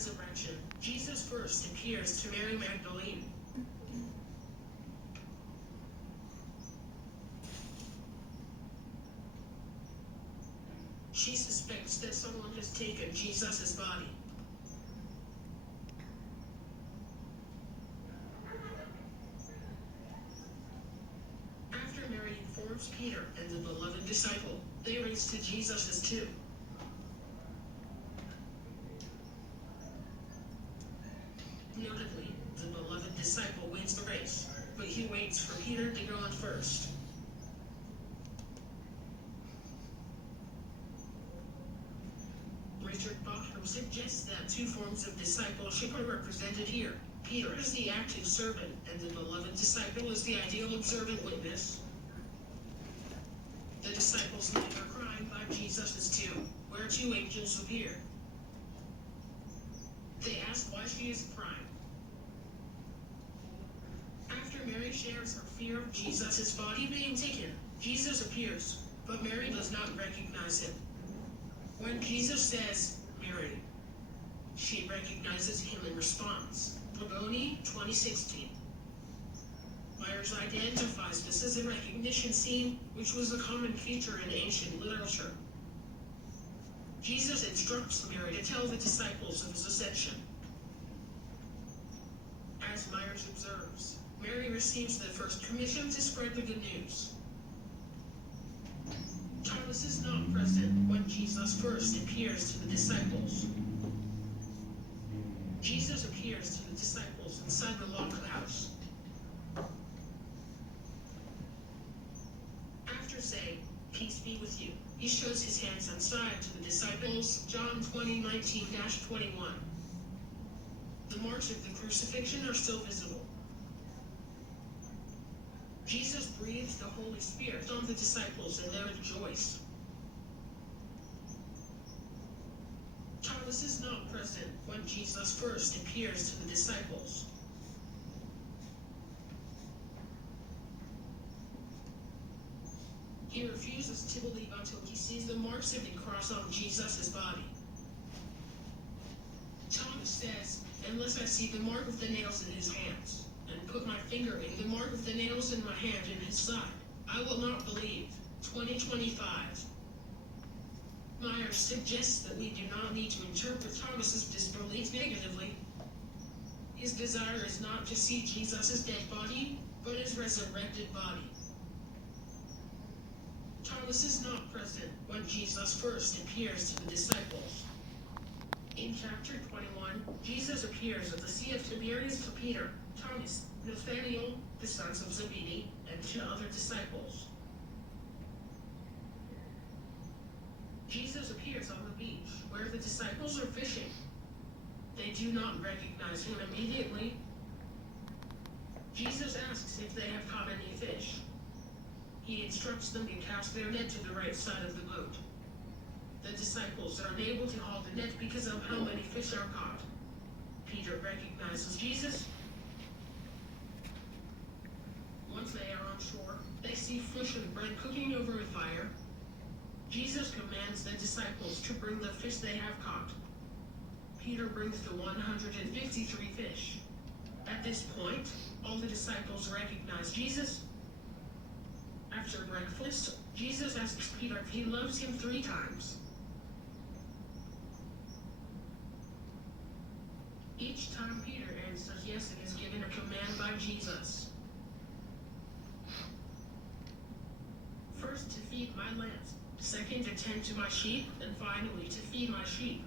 resurrection, Jesus first appears to Mary Magdalene. She suspects that someone has taken Jesus' body. After Mary informs Peter and the beloved disciple, they race to Jesus' tomb. Notably, the beloved disciple wins the race, but he waits for Peter to go on first. Richard Bachman suggests that two forms of discipleship are represented here. Peter is the active servant, and the beloved disciple is the ideal observant witness. The disciples meet are crying by Jesus' tomb, where two angels appear. They ask why she is crying. After Mary shares her fear of Jesus' body being taken, Jesus appears, but Mary does not recognize him. When Jesus says, "Mary," she recognizes him and responds. Rabboni, 2016. Myers identifies this as a recognition scene, which was a common feature in ancient literature. Jesus instructs Mary to tell the disciples of his ascension. As Myers observes, Mary receives the first commission to spread the good news. Thomas is not present when Jesus first appears to the disciples. Jesus appears to the disciples inside the locked house. After saying, "Peace be with you," he shows his hands inside to the disciples, John 20:19-21. The marks of the crucifixion are still visible. Jesus breathes the Holy Spirit on the disciples and they rejoice. Thomas is not present when Jesus first appears to the disciples. He refuses to believe until he sees the marks of the cross on Jesus' body. Thomas says, "Unless I see the mark of the nails in his hands, and put my finger in the mark of the nails in my hand in his side, I will not believe." 2025. Myers suggests that we do not need to interpret Thomas's disbelief negatively. His desire is not to see Jesus' dead body, but his resurrected body. Thomas is not present when Jesus first appears to the disciples. In chapter 21, Jesus appears at the Sea of Tiberias to Peter, Thomas, Nathanael, the sons of Zebedee, and to other disciples. Jesus appears on the beach, where the disciples are fishing. They do not recognize him immediately. Jesus asks if they have caught any fish. He instructs them to cast their net to the right side of the boat. The disciples are unable to haul the net because of how many fish are caught. Peter recognizes Jesus. Once they are on shore, they see fish and bread cooking over a fire. Jesus commands the disciples to bring the fish they have caught. Peter brings the 153 fish. At this point, all the disciples recognize Jesus. After breakfast, Jesus asks Peter if he loves him 3 times. Each time Peter answers yes and is given a command by Jesus. First, to feed my lambs. Second, to tend to my sheep. And finally, to feed my sheep.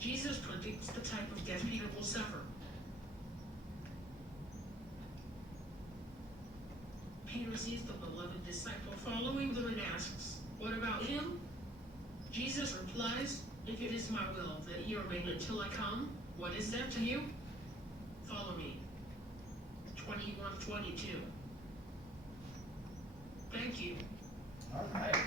Jesus predicts the type of death Peter will suffer. Peter sees the beloved disciple following them and asks, "What about him?" Jesus replies, "If it is my will that he remain until I come, what is that to you? Follow me." 21:22. Thank you. All right.